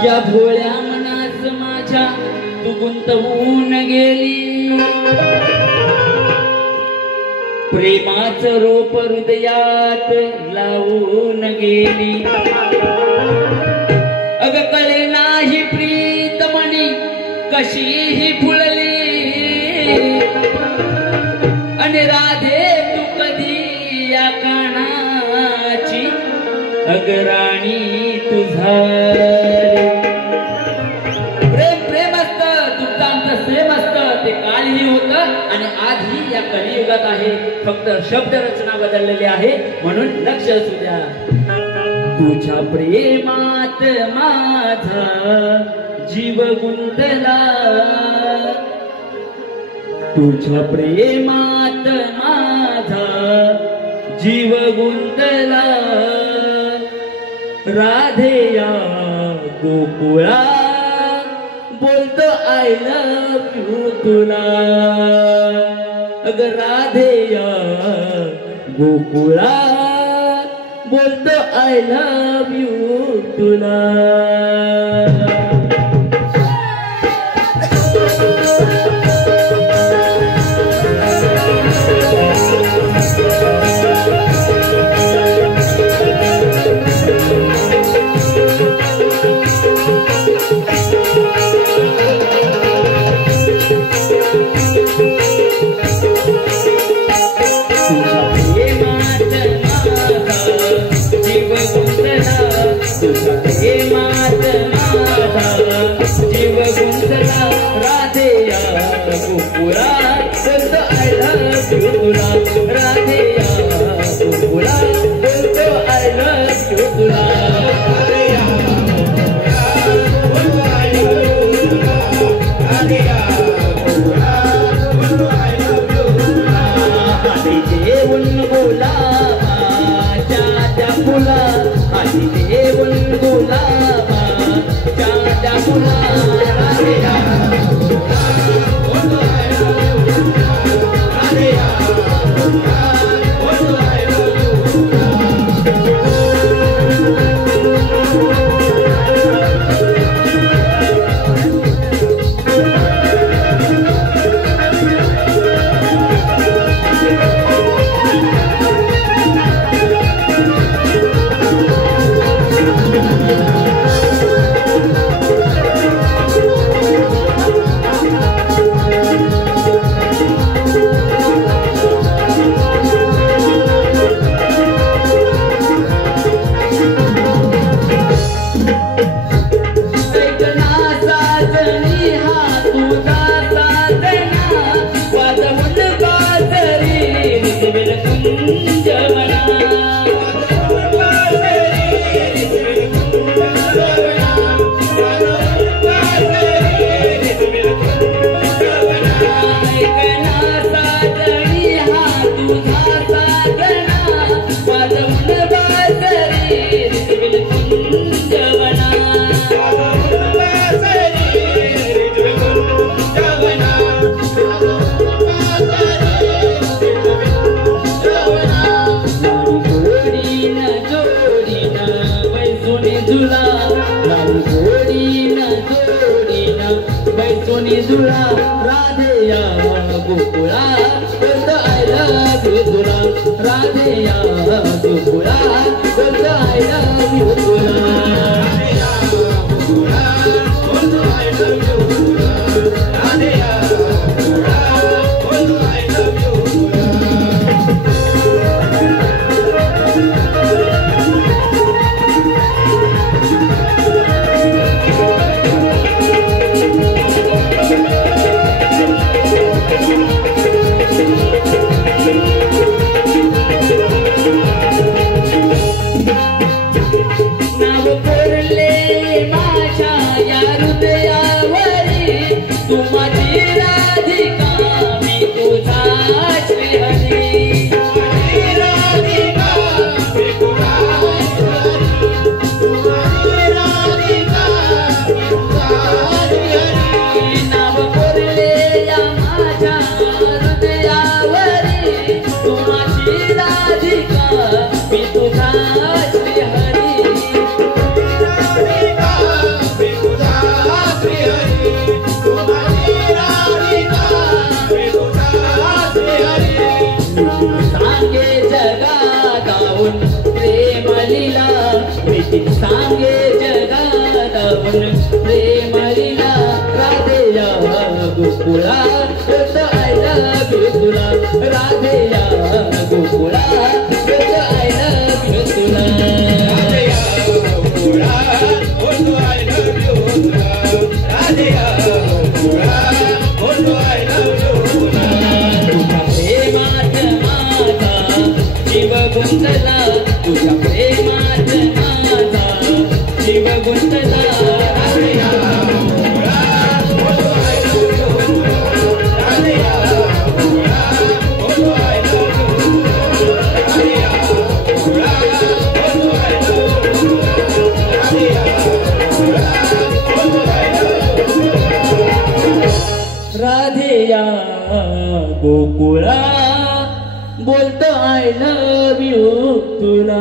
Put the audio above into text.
तुझ्या भोळ्या मनात माझ्या तू गुंतवून गेली, प्रेमाचं रोप हृदयात लावून गेली। अग कळे नाही प्रीतमणी कशीही फुलली, आणि राधे तू कधी या कानाची अग राणी तुझा। प्रेम प्रेम असतं, तुमचं आमचं प्रेम असतं, ते कालही होतं आणि आजही या कलियुगात आहे, फक्त शब्द रचना बदललेली आहे, म्हणून लक्ष असू द्या। तुझ्या प्रेमात माझा जीव गुंतला, तुझ्या प्रेमात माझा जीव गुंतला, राधेया गोकुळा बोलतो आय लव्ह यू तुला। अग राधेया गोकुळा बोलतो आय लव्ह यू तुला। राधेया गोकुळा बोलतो आय लव्ह यू तुला, राधेया गोकुळा बोलतो आय लव्ह यू तुला। गाऊन प्रेम लीला प्रीती सांगे जगादाऊन प्रेम लीला राधेया गोकुळा आय लव्ह यू तुला राधेया गोकुळा आय लव्ह यू तुला राधेया गोकुळा आय लव्ह यू तुला राधेया गोकुळा आय लव्ह यू तुला तुझ्या प्रेमात माझा जीव गुंतला तुझ्या प्रेमात माझा जीव गुंतला राधेया गोकुळा आय लव्ह यू राधेया गोकुळा आय लव्ह यू राधेया गोकुळा आय लव्ह यू राधेया राधेया गोकुळा बोलतो आय लव्ह यू तुला.